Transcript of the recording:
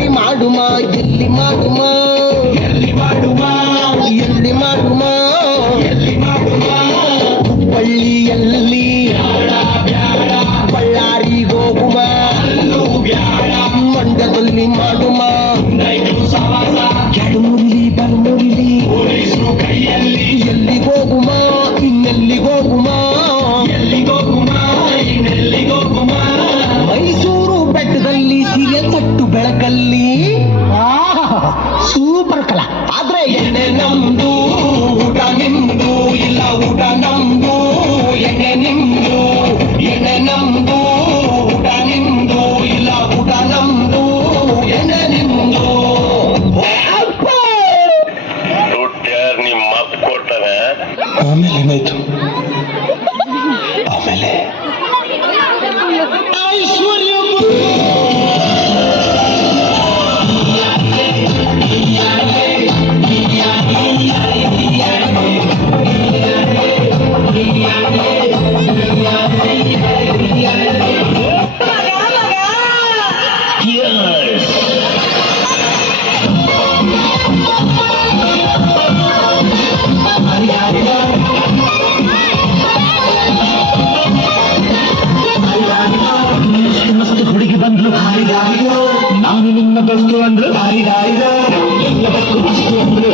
ಮಾಡಿ ಮಾಡುಮ ಎಲ್ಲಿ ಮಾಡುಮ ಎಲ್ಲಿ ಮಾಡುಮ ಎಲ್ಲಿ ಮಾಡುಮ ಎಲ್ಲಿ ಮಾಡುಮ ಹುಬ್ಬಳ್ಳಿಯಲ್ಲಿ ಬಳ್ಳಾರಿಗೆ ಹೋಗುಮ ಮಂಡ್ಯದಲ್ಲಿ ಮಾಡುಮ ಕೆಡಮುರಿಲಿ ಬಲಮುರಿಲಿ ಕೈಯಲ್ಲಿ ಎಲ್ಲಿಗೆ ಹೋಗುಮ ಇನ್ನೆಲ್ಲಿಗೆ ಹೋಗುಮ ಎಲ್ಲಿಗೆ ಹೋಗುಮ ಇನ್ನೆಲ್ಲಿಗೆ ಹೋಗುಮ ಮೈಸೂರು ಬೆಟ್ಟದಲ್ಲಿ ಸೀರೆ ತಟ್ಟು ಬೆಳಕಲ್ಲಿ ಸೂಪರ್ ಕಲಾ ಆದ್ರೆ ಎಣ್ಣೆ ನಮ್ದು ಊಟ ನಿಮ್ದು ಇಲ್ಲ ಊಟ ನಮ್ದು ಎಣ್ಣೆ ನಿಮ್ದು ಎಣ್ಣೆ ನಮ್ದು ಊಟ ನಿಮ್ದು ಇಲ್ಲ ಊಟ ನಮ್ದು ಎಣ್ಣೆ ನಿಮ್ದು ನಿಮ್ಮ ಕೊಡ್ತಾರೆ ಆಮೇಲೆ ಏನಾಯ್ತು ಆಮೇಲೆ ಐಶ್ವರ್ಯ ಹುಡುಗಿ ಬಂದ್ಲು ನಾನು ನಿನ್ನ ಬಸ್ತು ಅಂದ್ರು ಎಲ್ಲದಕ್ಕೂ ಅಂದ್ರು